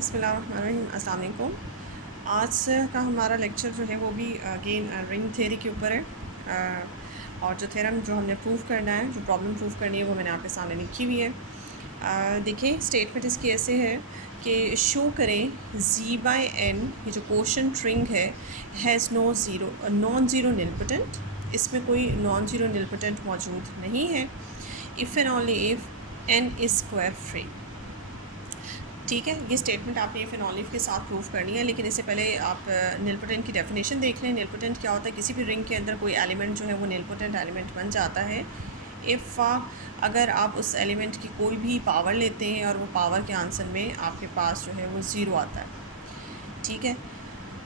बिस्मिल्लाहिर्रहमानिर्रहीम, अस्सलाम वालेकुम। आज का हमारा लेक्चर जो है वो भी अगेन रिंग थ्योरी के ऊपर है। और जो थ्योरम जो हमने प्रूव करना है, जो प्रॉब्लम प्रूव करनी है वो मैंने आपके सामने लिखी हुई है। देखिए स्टेटमेंट इसकी ऐसे है कि शो करें z/n, ये जो कोशेंट रिंग है, हैज़ नॉन ज़ीरो निलपोटेंट, इसमें कोई नॉन ज़ीरो निलपोटेंट मौजूद नहीं है। If and only if n is square free. ठीक है, ये स्टेटमेंट आपने इफ़ एंड ओनली इफ़ के साथ प्रूव करनी है, लेकिन इससे पहले आप निलपोटेंट की डेफिनेशन देख लें। निलपोटेंट क्या होता है? किसी भी रिंग के अंदर कोई एलिमेंट जो है वो निलपोटेंट एलिमेंट बन जाता है इफ़ अगर आप उस एलिमेंट की कोई भी पावर लेते हैं और वो पावर के आंसर में आपके पास जो है वो ज़ीरो आता है। ठीक है,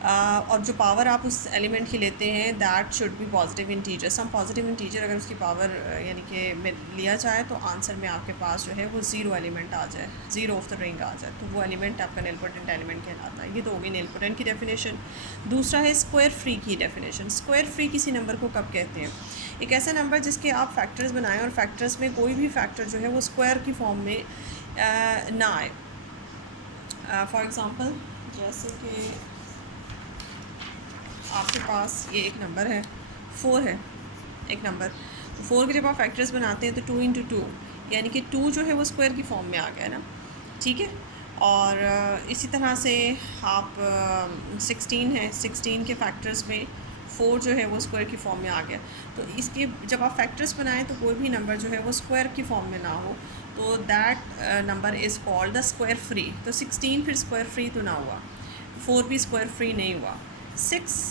और जो पावर आप उस एलिमेंट की लेते हैं that should be positive integer. Some positive integer अगर उसकी पावर यानी कि में लिया जाए तो आंसर में आपके पास जो है वो ज़ीरो एलिमेंट आ जाए, ज़ीरो ऑफ द रिंग आ जाए, तो वो एलिमेंट आपका निलपोटेंट एलिमेंट कहलाता है। ये तो होगी निलपोटेंट की डेफिनेशन। दूसरा है स्क्वायर फ्री की डेफिनेशन। स्क्वायर फ्री किसी नंबर को कब कहते हैं? एक ऐसा नंबर जिसके आप फैक्टर्स बनाएं और फैक्टर्स में कोई भी फैक्टर जो है वो स्क्वायर की फॉर्म में ना आए। फॉर एग्ज़ाम्पल जैसे कि आपके पास ये एक नंबर है, 4 है एक नंबर। 4 के जब आप फैक्टर्स बनाते हैं तो 2 इंटू 2 यानी कि 2 जो है वो स्क्वायर की फॉर्म में आ गया ना। ठीक है, और इसी तरह से आप 16 है, 16 के फैक्टर्स में 4 जो है वो स्क्वायर की फॉर्म में आ गया। तो इसके जब आप फैक्टर्स बनाएं तो कोई भी नंबर जो है वो स्क्वायर की फॉर्म में ना हो तो that number is called the square free. तो 16 फिर स्क्वायर फ्री तो ना हुआ, 4 भी स्क्वायर फ्री नहीं हुआ। 6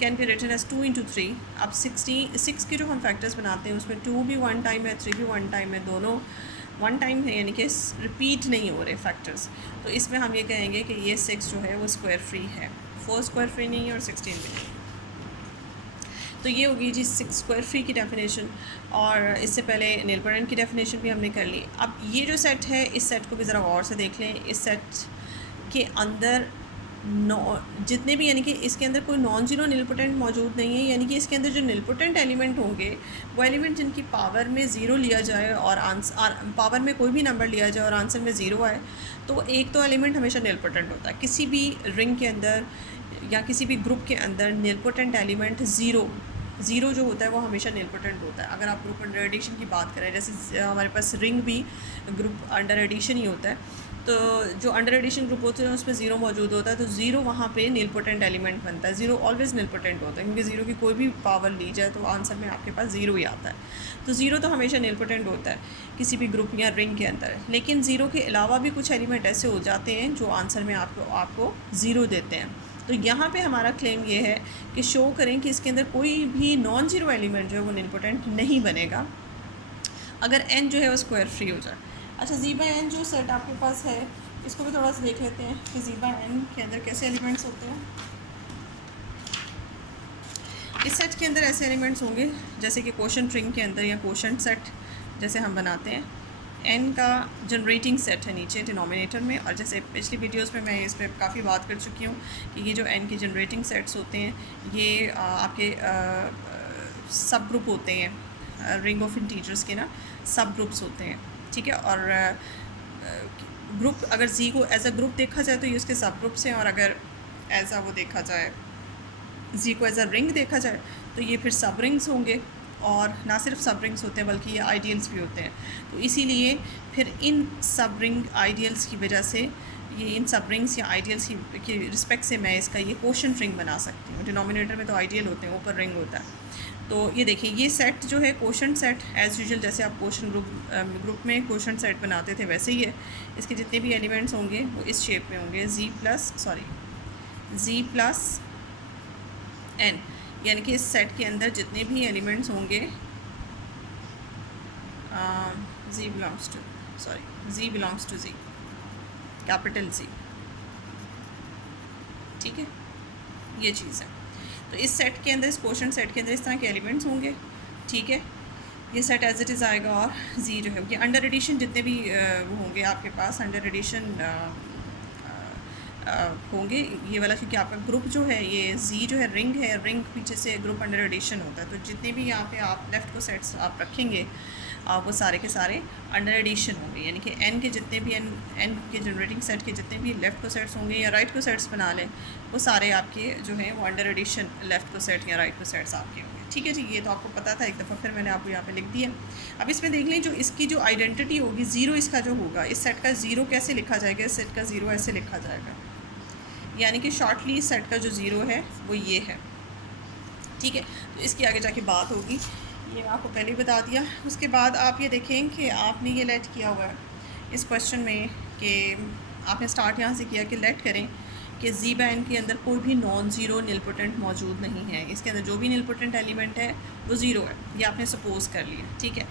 can be written as 2 into 3। अब 6 के जो हम फैक्टर्स बनाते हैं उसमें 2 भी 1 टाइम है, 3 भी 1 टाइम है, दोनों 1 टाइम है, यानी कि रिपीट नहीं हो रहे फैक्टर्स। तो इसमें हम ये कहेंगे कि ये 6 जो है वो स्क्वायर फ्री है। 4 स्क्वायर फ्री नहीं है और 16 भी नहीं। तो ये होगी जी 6 स्क्वायर फ्री की डेफिनेशन। और इससे पहले निलपोटेंट की डेफिनेशन भी हमने कर ली। अब ये जो सेट है इस सेट को भी ज़रा गौर से देख लें। इस सेट के अंदर जितने भी, यानी कि इसके अंदर कोई नॉन ज़ीरो निलपोटेंट मौजूद नहीं है, यानी कि इसके अंदर जो निलपोटेंट एलिमेंट होंगे वो एलिमेंट जिनकी पावर में ज़ीरो लिया जाए और आंसर पावर में कोई भी नंबर लिया जाए और आंसर में ज़ीरो आए तो एक तो एलिमेंट हमेशा निलपोटेंट होता है। किसी भी रिंग के अंदर या किसी भी ग्रुप के अंदर निलपोटेंट एलिमेंट ज़ीरो जो होता है वो हमेशा निलपोटेंट होता है। अगर आप ग्रुप अंडर एडिशन की बात करें, जैसे हमारे पास रिंग भी ग्रुप अंडर एडिशन ही होता है, तो जो अंडर एडिशन ग्रुप होते हैं उसमें ज़ीरो मौजूद होता है, तो ज़ीरो वहाँ पे निलपोटेंट एलिमेंट बनता है। ज़ीरो ऑलवेज़ निलपोटेंट होता है क्योंकि ज़ीरो की कोई भी पावर ली जाए तो आंसर में आपके पास ज़ीरो ही आता है। तो ज़ीरो तो हमेशा निलपोटेंट होता है किसी भी ग्रुप या रिंग के अंदर। लेकिन ज़ीरो के अलावा भी कुछ एलिमेंट ऐसे हो जाते हैं जो आंसर में आपको ज़ीरो देते हैं। तो यहाँ पे हमारा क्लेम ये है कि शो करें कि इसके अंदर कोई भी नॉन ज़ीरो एलिमेंट जो है वो निलपोटेंट नहीं बनेगा अगर n जो है वो स्क्वायर फ्री हो जाए। अच्छा, z/n जो सेट आपके पास है इसको भी थोड़ा सा देख लेते हैं कि z/n के अंदर कैसे एलिमेंट्स होते हैं। इस सेट के अंदर ऐसे एलिमेंट्स होंगे जैसे कि कोशेंट रिंग के अंदर या कोशेंट सेट जैसे हम बनाते हैं। n का जनरेटिंग सेट है नीचे डिनोमिनेटर में, और जैसे पिछली वीडियोस में मैं इस पर काफ़ी बात कर चुकी हूँ कि ये जो n के जनरेटिंग सेट्स होते हैं ये आपके सब ग्रुप होते हैं, रिंग ऑफ इंटीजर्स के ना सब ग्रुप्स होते हैं। ठीक है, और ग्रुप अगर जी को एज अ ग्रुप देखा जाए तो ये उसके सब ग्रुप्स हैं, और अगर एज अ वो देखा जाए जी को एज अ रिंग देखा जाए तो ये फिर सब रिंग्स होंगे, और ना सिर्फ सब रिंग्स होते हैं बल्कि ये आइडियल्स भी होते हैं। तो इसीलिए फिर इन सब रिंग आइडियल्स की वजह से ये इन सब रिंग्स या आइडियल्स की रिस्पेक्ट से मैं इसका ये कोशेंट रिंग बना सकती हूँ। डिनोमिनेटर में तो आइडियल होते हैं, ऊपर रिंग होता है। तो ये देखिए ये सेट जो है कोशेंट सेट एज़ यूजुअल जैसे आप कोशेंट ग्रुप में कोशेंट सेट बनाते थे वैसे ही है। इसके जितने भी एलिमेंट्स होंगे वो इस शेप में होंगे, z प्लस n, यानी कि इस सेट के अंदर जितने भी एलिमेंट्स होंगे z belongs to z, capital Z। ठीक है, ये चीज़ है। तो इस सेट के अंदर, इस कोशेंट सेट के अंदर इस तरह के एलिमेंट्स होंगे। ठीक है, ये सेट एज इट इज़ आएगा, और जी जो है ये अंडर एडिशन जितने भी वो होंगे आपके पास अंडर एडिशन होंगे ये वाला, क्योंकि आपका ग्रुप जो है ये जी जो है रिंग है, रिंग पीछे से ग्रुप अंडर एडिशन होता है। तो जितने भी यहाँ पे आप लेफ़्ट को सेट्स आप रखेंगे वो सारे के सारे अंडर एडिशन होंगे, यानी कि n के जितने भी n के जनरेटिंग सेट के जितने भी लेफ़्ट को सेट्स होंगे या राइट को सेट्स बना लें, वो सारे आपके जो हैं वो अंडर एडिशन लेफ़्ट को सेट या राइट को सेट्स आपके होंगे। ठीक है जी, ये तो आपको पता था, एक दफ़ा फिर मैंने आपको यहाँ पे लिख दिया। अब इसमें देख लें जो इसकी जो आइडेंटिटी होगी, ज़ीरो इसका जो होगा, इस सेट का ज़ीरो कैसे लिखा जाएगा, इस सेट का ज़ीरो ऐसे लिखा जाएगा, यानी कि शॉर्टली इस सेट का जो ज़ीरो है वो ये है। ठीक है, तो इसकी आगे जाके बात होगी, ये मैं आपको पहले ही बता दिया। उसके बाद आप ये देखें कि आपने ये लेट किया हुआ है इस क्वेश्चन में कि आपने स्टार्ट यहाँ से किया कि लेट करें कि ज़ीबा एन के अंदर कोई भी नॉन ज़ीरो निलपोटेंट मौजूद नहीं है, इसके अंदर जो भी निलपोटेंट एलिमेंट है वो ज़ीरो है, ये आपने सपोज़ कर लिया। ठीक है,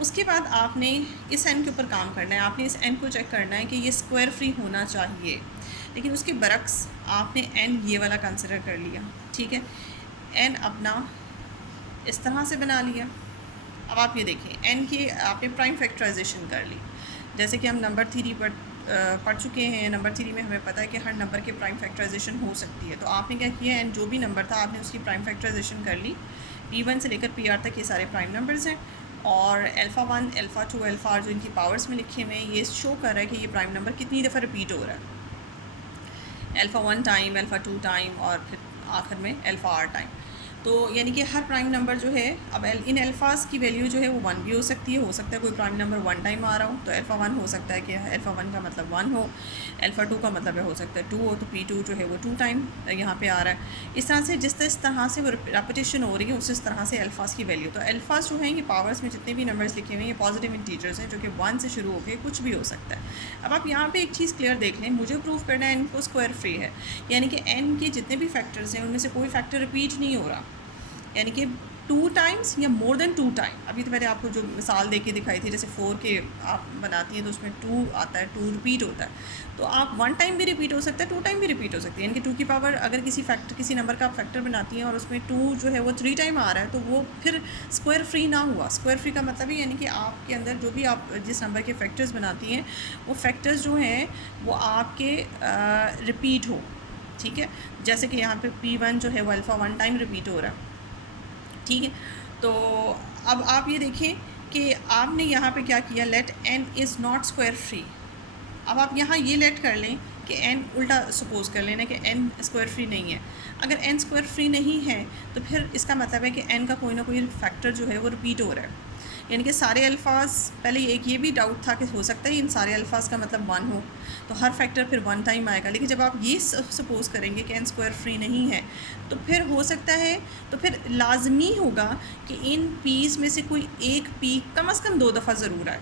उसके बाद आपने इस एन के ऊपर काम करना है, आपने इस एन को चेक करना है कि ये स्क्वायर फ्री होना चाहिए, लेकिन उसके बरक्स आपने एन ये वाला कंसिडर कर लिया। ठीक है, एन अपना इस तरह से बना लिया। अब आप ये देखें, एन की आपने प्राइम फैक्टराइजेशन कर ली, जैसे कि हम नंबर थ्री पढ़ चुके हैं। नंबर थ्री में हमें पता है कि हर नंबर की प्राइम फैक्टराइजेशन हो सकती है, तो आपने क्या किया, एन जो भी नंबर था आपने उसकी प्राइम फैक्टराइजेशन कर ली। P1 से लेकर PR तक ये सारे प्राइम नंबर्स हैं, और अल्फ़ा 1, अल्फ़ा 2, अल्फ़ा R जो इनकी पावर्स में लिखे हुए हैं, ये शो कर रहा है कि ये प्राइम नंबर कितनी दफ़ा रिपीट हो रहा है, अल्फ़ा 1 टाइम, अल्फ़ा 2 टाइम, और फिर आखिर में अल्फ़ा R टाइम। तो यानी कि हर प्राइम नंबर जो है, अब इन अल्फ़ाज की वैल्यू जो है वो 1 भी हो सकती है, कोई प्राइम नंबर 1 टाइम आ रहा हो तो अल्फ़ा 1 हो सकता है कि अल्फ़ा 1 का मतलब 1 हो, अल्फ़ा 2 का मतलब हो सकता है 2 हो, तो P2 जो है वो 2 टाइम यहाँ पे आ रहा है। इस तरह से जिस तरह से वो रेपिटेशन हो रही है उस तरह से अल्फ़ाज की वैल्यू, तो अल्फ़ाज जो हैं ये पावर्स में जितने भी नंबर्स लिखे हुए हैं ये पॉजिटिव इंटीजर्स हैं, जो कि 1 से शुरू होकर कुछ भी हो सकता है। अब आप यहाँ पर एक चीज़ क्लियर देख लें, मुझे प्रूव करना है एन को स्क्वायर फ्री है, यानी कि एन के जितने भी फैक्टर्स हैं उनमें से कोई फैक्टर रिपीट नहीं हो रहा, यानी कि 2 टाइम्स या मोर देन 2 टाइम। अभी तो मैंने आपको जो मिसाल दे के दिखाई थी, जैसे 4 के आप बनाती हैं तो उसमें 2 आता है, 2 रिपीट होता है, तो आप 1 टाइम भी रिपीट हो सकता है, 2 टाइम भी रिपीट हो सकती है, यानी कि 2 की पावर अगर किसी नंबर का आप फैक्टर बनाती हैं और उसमें 2 जो है वो 3 टाइम आ रहा है, तो वो फिर स्क्वायर फ्री ना हुआ। स्क्वायर फ्री का मतलब ही यानी कि आपके अंदर जो भी आप जिस नंबर के फैक्टर्स बनाती हैं वो फैक्टर्स जो हैं वो आपके रिपीट हो। ठीक है, जैसे कि यहाँ पे P1 जो है वो अल्फ़ा 1 टाइम रिपीट हो रहा है। ठीक है, तो अब आप ये देखें कि आपने यहाँ पे क्या किया, let n is not square free. अब आप यहाँ ये लेट कर लें कि n उल्टा सपोज़ कर लेना कि n स्क्वायर फ्री नहीं है। अगर n स्क्वायर फ्री नहीं है तो फिर इसका मतलब है कि n का कोई ना कोई फैक्टर जो है वो रिपीट हो रहा है, यानी कि सारे अल्फाज, पहले एक ये भी डाउट था कि हो सकता है इन सारे अल्फाज का मतलब 1 हो, तो हर फैक्टर फिर 1 टाइम आएगा, लेकिन जब आप ये सपोज़ करेंगे कि n स्क्वायर फ्री नहीं है तो फिर हो सकता है, तो फिर लाजमी होगा कि इन पीस में से कोई एक पी कम से कम 2 दफ़ा ज़रूर आए।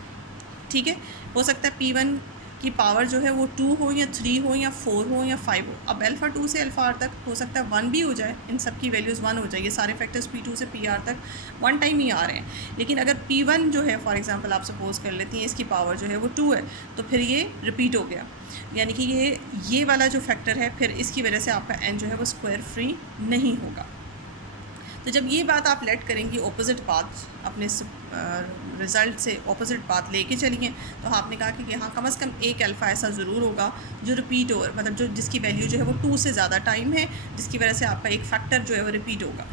ठीक है, हो सकता है P1 की पावर जो है वो 2 हो या 3 हो या 4 हो या 5 हो। अब अल्फ़ा 2 से अल्फ़ा R तक हो सकता है 1 भी हो जाए, इन सब की वैल्यूज़ 1 हो जाए, ये सारे फैक्टर्स P2 से PR तक 1 टाइम ही आ रहे हैं, लेकिन अगर P1 जो है फॉर एग्जांपल आप सपोज़ कर लेती हैं इसकी पावर जो है वो 2 है, तो फिर ये रिपीट हो गया, यानी कि ये वाला जो फैक्टर है फिर इसकी वजह से आपका n जो है वो स्क्वायर फ्री नहीं होगा। तो जब ये बात आप लेट करेंगी ऑपोजिट पाथ, अपने रिज़ल्ट से ऑपोजिट पाथ लेके चलिए, तो आपने कहा कि यहाँ कम से कम एक अल्फ़ा ऐसा ज़रूर होगा जो रिपीट हो, मतलब जो जिसकी वैल्यू जो है वो 2 से ज़्यादा टाइम है, जिसकी वजह से आपका एक फैक्टर जो है वो रिपीट होगा।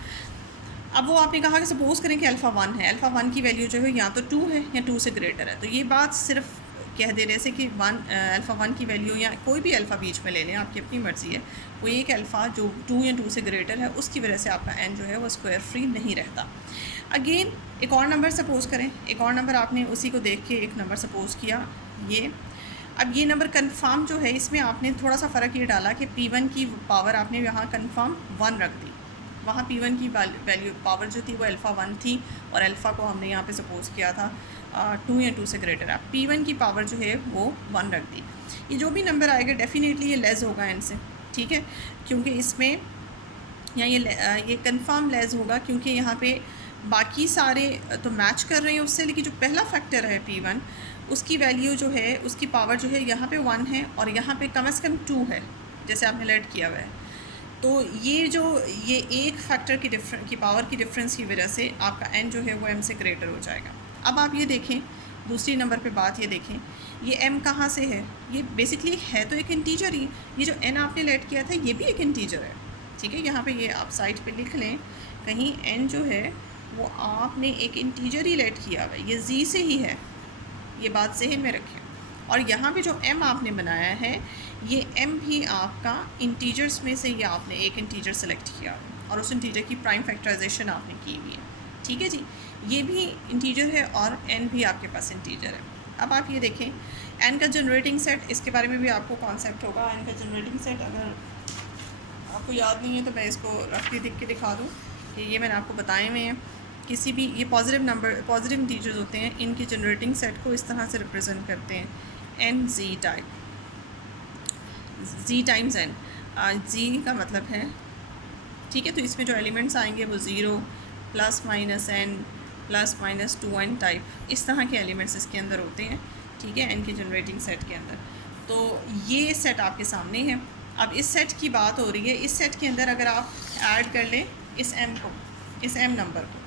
अब वो आपने कहा कि सपोज़ करें कि अल्फ़ा 1 है, अल्फ़ा 1 की वैल्यू जो है या तो 2 है या 2 से ग्रेटर है, तो ये बात सिर्फ कह दे रहे से कि अल्फ़ा 1 की वैल्यू या कोई भी अल्फ़ा बीच में ले लें, आपकी अपनी मर्ज़ी है, वो एक अल्फ़ा जो 2 या 2 से ग्रेटर है उसकी वजह से आपका n जो है वो स्क्वायर फ्री नहीं रहता। अगेन एक और नंबर सपोज़ करें, एक और नंबर आपने उसी को देख के एक नंबर सपोज़ किया ये। अब ये नंबर कन्फर्म जो है इसमें आपने थोड़ा सा फ़र्क ये डाला कि P1 की पावर आपने यहाँ कन्फर्म 1 रख दी, वहाँ P1 की वैल्यू पावर जो थी वो अल्फ़ा 1 थी और अल्फ़ा को हमने यहाँ पे सपोज़ किया था 2 या 2 से ग्रेटर है। P1 की पावर जो है वो 1 रख दी। ये जो भी नंबर आएगा डेफिनेटली ये लेस होगा n से, ठीक है, क्योंकि इसमें या ये कंफर्म लेस होगा क्योंकि यहाँ पे बाकी सारे तो मैच कर रहे हैं उससे, लेकिन जो पहला फैक्टर है P1 उसकी वैल्यू जो है उसकी पावर जो है यहाँ पे 1 है और यहाँ पे कम से कम 2 है, जैसे आपने लेट किया हुआ है। तो ये एक फैक्टर की पावर की डिफरेंस की वजह से आपका n जो है वो m से ग्रेटर हो जाएगा। अब आप ये देखें, दूसरी नंबर पे बात ये देखें, ये m कहाँ से है, ये बेसिकली है तो एक इंटीजर ही, ये जो n आपने लेट किया था ये भी एक इंटीजर है, ठीक है। यहाँ पे ये आप साइड पे लिख लें, कहीं n जो है वो आपने एक इंटीजर ही लेट किया हुआ है, ये जी से ही है, ये बात जहन में रखें। और यहाँ पे जो एम आपने बनाया है, ये एम भी आपका इंटीजर्स में से ही आपने एक इंटीजर सेलेक्ट किया है और उस इंटीजर की प्राइम फैक्टराइजेशन आपने की हुई है, ठीक है जी। ये भी इंटीजर है और एन भी आपके पास इंटीजर है। अब आप ये देखें एन का जनरेटिंग सेट, इसके बारे में भी आपको कॉन्सेप्ट होगा। एन का जनरेटिंग सेट अगर आपको याद नहीं है तो मैं इसको रख के लिख के दिखा दूँ कि ये मैंने आपको बताए हुए हैं। किसी भी ये पॉजिटिव नंबर, पॉजिटिव इंटीजर्स होते हैं, इनकी जनरेटिंग सेट को इस तरह से रिप्रेजेंट करते हैं, एन जी टाइप, जी टाइम्स एन, जी का मतलब है, ठीक है। तो इसमें जो एलिमेंट्स आएंगे वो zero plus minus N plus minus 2n type, इस तरह के एलिमेंट्स इसके अंदर होते हैं, ठीक है, एन के जनरेटिंग सेट के अंदर। तो ये सेट आपके सामने है। अब इस सेट की बात हो रही है, इस सेट के अंदर अगर आप ऐड कर लें इस एम को, इस एम नंबर को,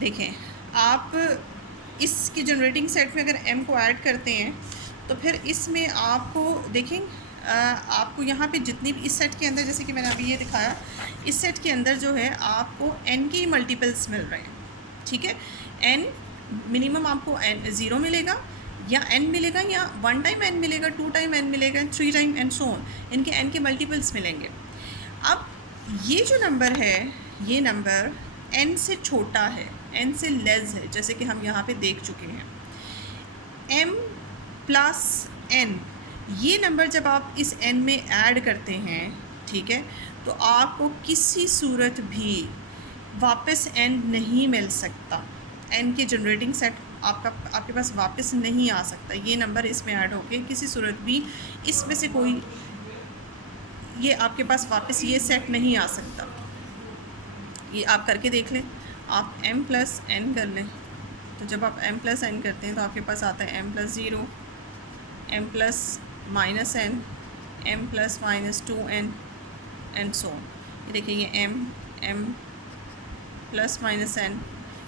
देखें आप इसकी जनरेटिंग सेट में अगर एम को ऐड करते हैं तो फिर इसमें आपको देखें आपको यहाँ पे जितनी भी इस सेट के अंदर, जैसे कि मैंने अभी ये दिखाया, इस सेट के अंदर जो है आपको एन के मल्टीपल्स मिल रहे हैं, ठीक है। एन मिनिमम आपको एन 0 मिलेगा या एन मिलेगा या 1 टाइम एन मिलेगा, 2 टाइम एन मिलेगा, 3 टाइम एन सो ऑन, इनके एन के मल्टीपल्स मिलेंगे। अब ये जो नंबर है, ये नंबर एन से छोटा है, एन से लेस है, जैसे कि हम यहाँ पे देख चुके हैं। एम प्लस एन, ये नंबर जब आप इस एन में ऐड करते हैं, ठीक है, तो आपको किसी सूरत भी वापस एन नहीं मिल सकता। एन के जनरेटिंग सेट आपके पास वापस नहीं आ सकता। ये नंबर इसमें ऐड होके किसी सूरत भी इसमें से कोई ये आपके पास वापस ये सेट नहीं आ सकता। ये आप करके देख लें, आप m प्लस एन कर लें, तो जब आप m प्लस एन करते हैं तो आपके पास आता है m plus 0, m plus minus N, m plus minus 2n and so. ये देखिए ये m प्लस माइनस एन,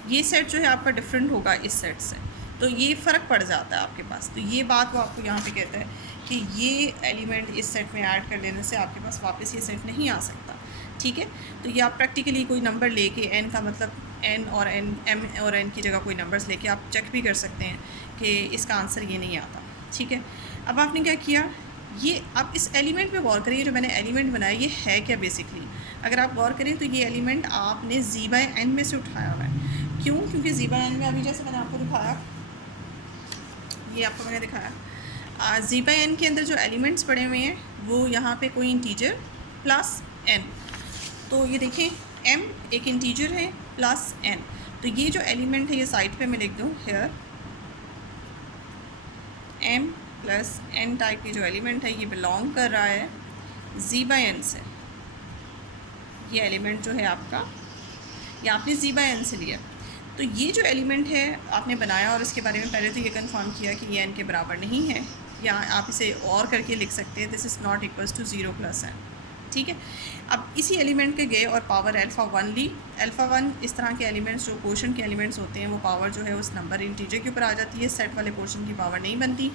ये सेट जो है आपका डिफरेंट होगा इस सेट से, तो ये फ़र्क पड़ जाता है आपके पास। तो ये बात वो आपको यहाँ पे कहता है कि ये एलिमेंट इस सेट में ऐड कर लेने से आपके पास वापस ये सेट नहीं आ सकता, ठीक है। तो ये आप प्रैक्टिकली कोई नंबर लेके, एन का मतलब एन और एन, एम और एन की जगह कोई नंबर्स लेके आप चेक भी कर सकते हैं कि इसका आंसर ये नहीं आता, ठीक है। अब आपने क्या किया, ये आप इस एलिमेंट पे गौर करिए, जो मैंने एलिमेंट बनाया ये है क्या बेसिकली। अगर आप गौर करें तो ये एलिमेंट आपने जी बाय एन में से उठाया हुआ है। क्यों? क्योंकि जी बाय एन में अभी जैसे मैंने आपको दिखाया, ये आपको मैंने दिखाया, जी बाय एन के अंदर जो एलिमेंट्स पड़े हुए हैं वो यहाँ पे कोई इंटीजर प्लस एन, तो ये देखें m एक इंटीजर है प्लस n, तो ये जो एलिमेंट है ये साइड पे मैं लिख दूँ here, m plus n type की जो एलिमेंट है ये बिलोंग कर रहा है z बाय एन से। ये एलिमेंट जो है आपका, ये आपने z बाय एन से लिया, तो ये जो एलिमेंट है आपने बनाया और इसके बारे में पहले तो ये कंफर्म किया कि ये n के बराबर नहीं है, या आप इसे और करके लिख सकते हैं, this is not equals to 0 plus n, ठीक है। अब इसी एलिमेंट के गए और पावर अल्फ़ा 1 ली। अल्फ़ा 1 इस तरह के एलिमेंट्स जो पोर्शन के एलिमेंट्स होते हैं वो पावर जो है उस नंबर इंटीजर के ऊपर आ जाती है, सेट वाले पोर्शन की पावर नहीं बनती।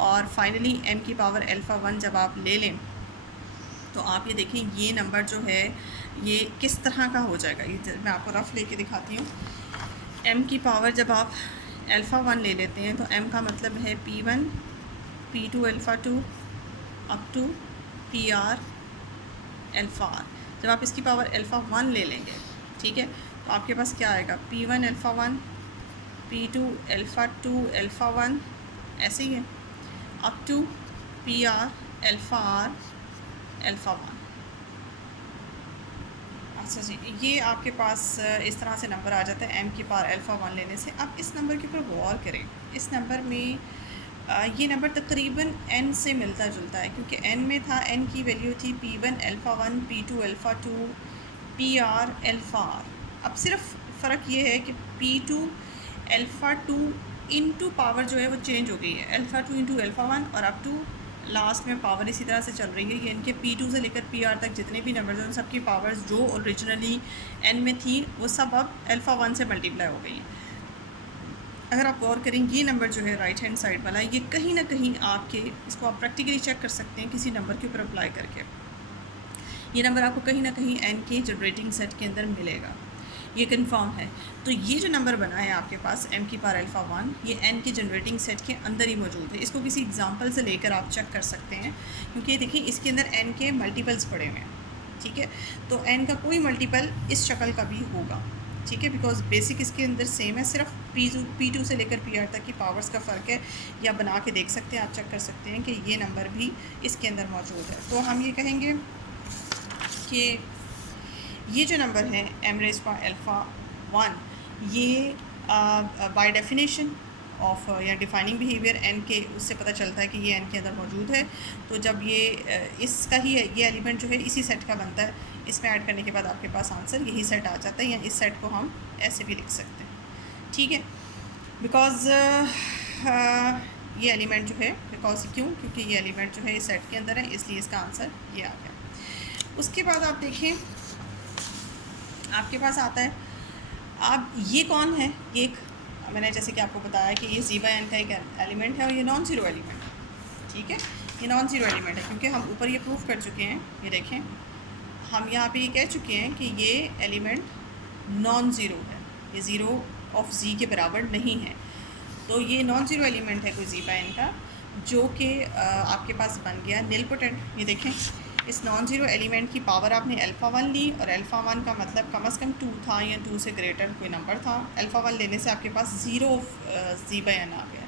और फाइनली m की पावर अल्फ़ा 1 जब आप ले लें तो आप ये देखें ये नंबर जो है ये किस तरह का हो जाएगा। ये मैं आपको रफ लेके दिखाती हूँ। m की पावर जब आप अल्फ़ा 1 ले लेते हैं तो m का मतलब है p1 p2 alpha 2 up to pr alpha r। जब आप इसकी पावर अल्फ़ा 1 ले लेंगे, ठीक है, तो आपके पास क्या आएगा, p1 alpha 1 p2 alpha 2 alpha 1, ऐसे ही है, up to pr alpha r alpha 1। अच्छा जी, ये आपके पास इस तरह से नंबर आ जाता है m की पावर अल्फ़ा 1 लेने से। अब इस नंबर के ऊपर गौर करें, इस नंबर में ये नंबर तकरीबन n से मिलता जुलता है, क्योंकि n में था, n की वैल्यू थी p1 alpha 1 p2 alpha 2 pr alpha r। अब सिर्फ फ़र्क ये है कि p2 अल्फ़ा 2 इंटू पावर जो है वो चेंज हो गई है, अल्फ़ा 2 इंटू अल्फ़ा 1 और अप टू लास्ट में पावर इसी तरह से चल रही है। ये इनके p2 से लेकर pr तक जितने भी नंबर्स हैं उन सब की पावर्स जो ओरिजिनली n में थी वो सब अब अल्फ़ा 1 से मल्टीप्लाई हो गई हैं। अगर आप गौर करें ये नंबर जो है राइट हैंड साइड वाला, ये कहीं ना कहीं आपके, इसको आप प्रैक्टिकली चेक कर सकते हैं किसी नंबर के ऊपर अप्लाई करके, ये नंबर आपको कहीं ना कहीं n के जनरेटिंग सेट के अंदर मिलेगा। ये कंफर्म है। तो ये जो नंबर बना है आपके पास m की पावर अल्फ़ा 1, ये n के जनरेटिंग सेट के अंदर ही मौजूद है। इसको किसी एग्जांपल से लेकर आप चेक कर सकते हैं, क्योंकि देखिए इसके अंदर n के मल्टीपल्स पड़े हुए हैं, ठीक है। तो n का कोई मल्टीपल इस शक्ल का भी होगा, ठीक है, बिकॉज बेसिक इसके अंदर सेम है, सिर्फ P2 से लेकर PR तक की पावर्स का फ़र्क है। या बना के देख सकते हैं, आप चेक कर सकते हैं कि ये नंबर भी इसके अंदर मौजूद है। तो हम ये कहेंगे कि ये जो नंबर है m रेज़ पावर अल्फ़ा 1, ये बाय डेफिनेशन ऑफ या डिफाइनिंग बिहेवियर n के, उससे पता चलता है कि ये n के अंदर मौजूद है। तो जब ये इसका ही है, ये एलिमेंट जो है इसी सेट का बनता है, इसमें ऐड करने के बाद आपके पास आंसर यही सेट आ जाता है, या इस सेट को हम ऐसे भी लिख सकते हैं, ठीक है। बिकॉज़ ये एलिमेंट जो है, बिकॉज क्योंकि ये एलिमेंट जो है इस सेट के अंदर है, इसलिए इसका आंसर ये आ गया। उसके बाद आप देखें, आपके पास आता है, अब ये कौन है, ये एक, मैंने जैसे कि आपको बताया कि ये Z बाय n का एक एलिमेंट है और ये नॉन ज़ीरो एलिमेंट है, ठीक है। ये नॉन ज़ीरो एलिमेंट है क्योंकि हम ऊपर ये प्रूफ कर चुके हैं। ये देखें, हम यहाँ पे ये कह चुके हैं कि ये एलिमेंट नॉन ज़ीरो है, ये ज़ीरो ऑफ Z के बराबर नहीं है। तो ये नॉन ज़ीरो एलिमेंट है कोई Z बाय n का, जो कि आपके पास बन गया निल पोटेंट। ये देखें, इस नॉन ज़ीरो एलिमेंट की पावर आपने अल्फ़ा 1 ली, और अल्फ़ा 1 का मतलब कम से कम 2 था या 2 से ग्रेटर कोई नंबर था। अल्फ़ा 1 लेने से आपके पास ज़ीरो Z बाय n आ गया,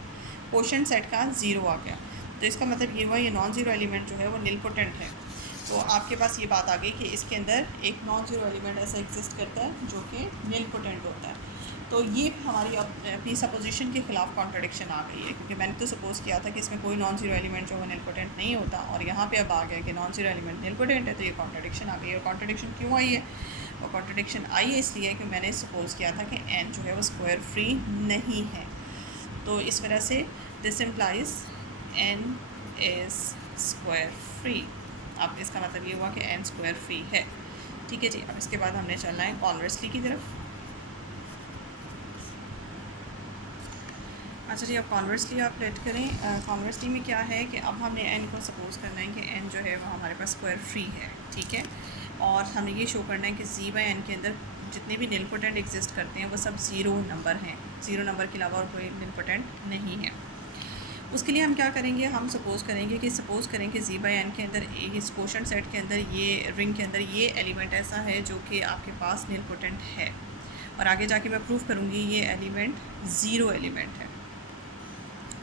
क्वोशंट सेट का ज़ीरो आ गया। तो इसका मतलब ये हुआ, ये नॉन ज़ीरो एलिमेंट जो है वो निल पोटेंट है। तो आपके पास ये बात आ गई कि इसके अंदर एक नॉन ज़ीरो एलिमेंट ऐसा एग्जिस्ट करता है जो कि निल पोटेंट होता है। तो ये हमारी अपनी सपोजिशन के ख़िलाफ़ कॉन्ट्रडिक्शन आ गई है, क्योंकि मैंने तो सपोज़ किया था कि इसमें कोई नॉन ज़ीरो एलिमेंट जो है निल पोटेंट नहीं होता, और यहाँ पे अब आ गया कि नॉन ज़ीरो एलिमेंट निल पोटेंट है। तो ये कॉन्ट्रडिक्शन आ गई। और कॉन्ट्रडिक्शन क्यों आई है? और कॉन्ट्रडिक्शन आई है इसलिए कि मैंने सपोज़ किया था कि n जो है वो स्क्वायर फ्री नहीं है। तो इस वजह से this implies n is square free. अब इसका मतलब ये हुआ कि n स्क्वायर फ्री है, ठीक है जी। अब इसके बाद हमने चलना है कॉन्वर्सली की तरफ। अच्छा जी, अब कॉन्वर्सली आप लेट करें। कॉन्वर्सली में क्या है कि अब हमने n को सपोज़ करना है कि n जो है वो हमारे पास स्क्वायर फ्री है, ठीक है। और हमने ये शो करना है कि Z बाय n के अंदर जितने भी निल पोटेंट एग्जिस्ट करते हैं वो सब ज़ीरो नंबर हैं, ज़ीरो नंबर के अलावा और कोई निल पोटेंट नहीं है। उसके लिए हम क्या करेंगे, हम सपोज़ करेंगे कि Z बाय n के अंदर इस क्वोशंट सेट के अंदर, ये रिंग के अंदर ये एलिमेंट ऐसा है जो कि आपके पास निल पोटेंट है, और आगे जाके मैं प्रूफ करूँगी ये एलिमेंट ज़ीरो एलिमेंट है,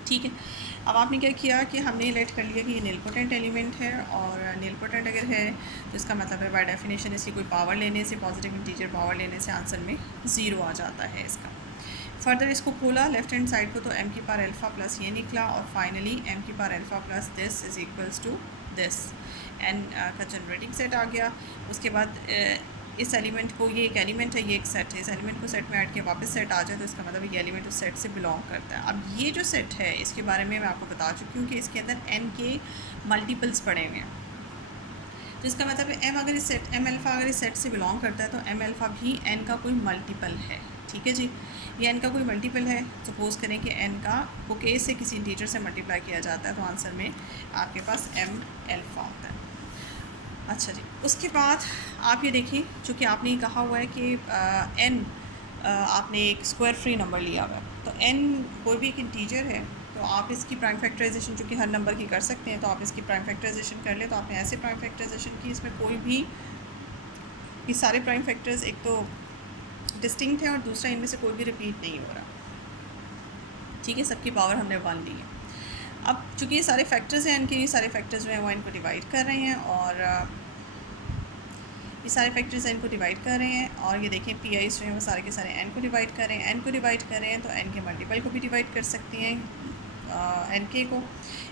ठीक है। अब आपने क्या किया कि हमने लेट कर लिया कि ये निल पोटेंट एलिमेंट है, और निल पोटेंट अगर है तो इसका मतलब है बाय डेफिनेशन इसकी कोई पावर लेने से, पॉजिटिव इंटीजर पावर लेने से आंसर में ज़ीरो आ जाता है इसका। फर्दर इसको खोला लेफ्ट हैंड साइड को, तो m की पावर अल्फ़ा प्लस ये निकला, और फाइनली m की power alpha plus this is equals to this. n का जनरेटिंग सेट आ गया। उसके बाद इस एलिमेंट को, ये एक एलिमेंट है, ये एक सेट है, इस एलिमेंट को सेट में ऐड किया, वापस सेट आ जाए तो इसका मतलब ये एलिमेंट उस सेट से बिलोंग करता है। अब ये जो सेट है इसके बारे में मैं आपको बता चुकी हूँ कि इसके अंदर n के मल्टीपल्स पड़े हुए हैं। तो इसका मतलब है m अल्फ़ा अगर इस सेट से बिलोंग करता है तो m अल्फ़ा भी n का कोई मल्टीपल है, ठीक है जी। ये n का कोई मल्टीपल है। सपोज़ करें कि n का को k से किसी इंटीजर से मल्टीप्लाई किया जाता है, तो आंसर में आपके पास m अल्फ़ा आता है। अच्छा जी, उसके बाद आप ये देखिए, चूँकि आपने कहा हुआ है कि n आपने एक स्क्वायर फ्री नंबर लिया हुआ है, तो n कोई भी एक इंटीजर है, तो आप इसकी प्राइम फैक्टराइजेशन चूँकि हर नंबर की कर सकते हैं, तो आप इसकी प्राइम फैक्टराइजेशन कर लें। तो आपने ऐसे प्राइम फैक्टराइजेशन की, इसमें कोई भी, ये सारे प्राइम फैक्टर्स एक तो डिस्टिंक्ट है और दूसरा इनमें से कोई भी रिपीट नहीं हो रहा, ठीक है। सबकी पावर हमने 1 ली है। अब चूँकि ये सारे फैक्टर्स हैं n के, ये सारे फैक्टर्स जो हैं वो n को डिवाइड कर रहे हैं, और ये सारे फैक्टर्स n को डिवाइड कर रहे हैं, और ये देखें पी आईज जो हैं वो सारे के सारे n को डिवाइड कर रहे हैं। n को डिवाइड कर रहे हैं तो n के मल्टीपल को भी डिवाइड कर सकती हैं, n k को।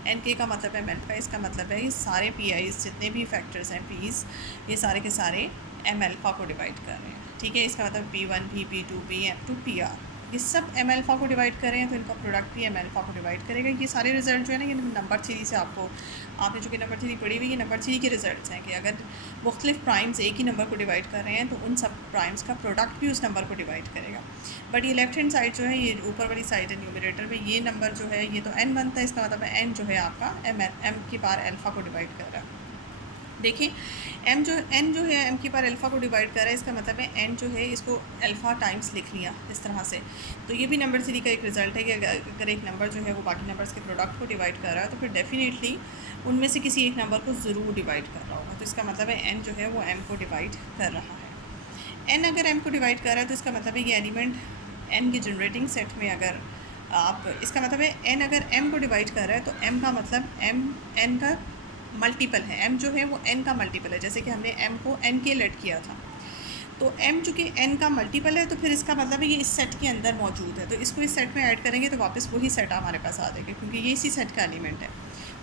n k का मतलब है m, इसका मतलब है ये सारे पी आईज जितने भी फैक्टर्स हैं पीज़, ये सारे के सारे m अल्फ़ा को डिवाइड कर रहे हैं, ठीक है। इसका मतलब p1 p p2 p m to pr, ये सब m अल्फ़ा को डिवाइड कर रहे हैं, तो इनका प्रोडक्ट भी m अल्फ़ा को डिवाइड करेगा। ये सारे रिजल्ट जो है ना, ये नंबर थ्री से आपने जो कि नंबर थ्री पढ़ी हुई, ये नंबर थ्री के रिजल्ट्स हैं कि अगर मुख्तलिफ प्राइम्स एक ही नंबर को डिवाइड कर रहे हैं तो उन सब प्राइम्स का प्रोडक्ट भी उस नंबर को डिवाइड करेगा। बट ये लेफ्ट हैंड साइड जो है, ये ऊपर वाली साइड है न्यूमरेटर में, ये नंबर जो है ये तो n बनता है, इसका मतलब है n जो है आपका m की पावर अल्फ़ा को डिवाइड कर रहा है, देखिए एन जो है एम की पावर अल्फ़ा को डिवाइड कर रहा है, इसका मतलब है एन जो है इसको अल्फ़ा टाइम्स लिख लिया इस तरह से। तो ये भी नंबर थ्री का एक रिज़ल्ट है कि अगर एक नंबर जो है वो बाकी नंबर्स के प्रोडक्ट को डिवाइड कर रहा है तो फिर डेफिनेटली उनमें से किसी एक नंबर को ज़रूर डिवाइड कर रहा होगा। तो इसका मतलब है एन जो है वो एम को डिवाइड कर रहा है। एन अगर एम को डिवाइड कर रहा है तो इसका मतलब है कि एलिमेंट एन की जनरेटिंग सेट में अगर आप, इसका मतलब है एन अगर एम को डिवाइड कर रहा है तो एम का मतलब एम एन का मल्टीपल है। एम जो है वो एन का मल्टीपल है, जैसे कि हमने एम को एन के लेट किया था। तो एम चूँकि एन का मल्टीपल है तो फिर इसका मतलब है ये इस सेट के अंदर मौजूद है। तो इसको इस सेट में ऐड करेंगे तो वापस वही सेट हमारे पास आ जाएगा, क्योंकि ये इसी सेट का एलिमेंट है,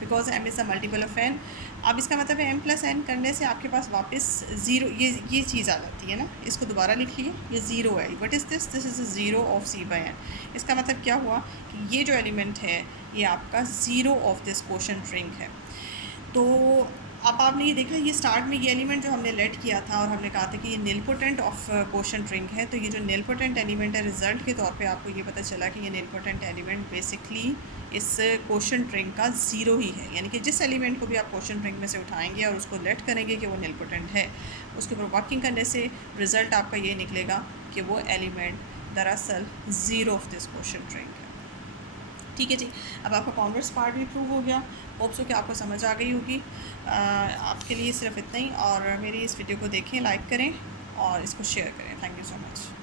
because M is the multiple of N. अब इसका मतलब है एम प्लस एन करने से आपके पास वापस ज़ीरो ये चीज़ आ जाती है ना। इसको दोबारा लिख लिए, ये ज़ीरो है। What is this is a zero of C by N. इसका मतलब क्या हुआ कि ये जो एलिमेंट है ये आपका zero of this quotient ring है। तो अब आपने ये देखा, ये स्टार्ट में ये एलिमेंट जो हमने लेट किया था और हमने कहा था कि ये निलपोटेंट ऑफ क्वोशंट रिंग है। तो ये जो निलपोटेंट एलिमेंट है, रिजल्ट के तौर पे आपको ये पता चला कि ये निलपोटेंट एलिमेंट बेसिकली इस क्वोशंट रिंग का ज़ीरो ही है। यानी कि जिस एलिमेंट को भी आप क्वोशंट रिंग में से उठाएंगे और उसको लेट करेंगे कि वो निलपोटेंट है, उसके ऊपर वर्किंग करने से रिज़ल्ट आपका ये निकलेगा कि वो एलिमेंट दरअसल zero of this quotient ring है। ठीक है जी। अब आपका कॉन्वर्स पार्ट भी प्रूव हो गया। होप्स हो कि आपको समझ आ गई होगी। आपके लिए सिर्फ इतना ही, और मेरी इस वीडियो को देखें, लाइक करें और इसको शेयर करें। Thank you so much.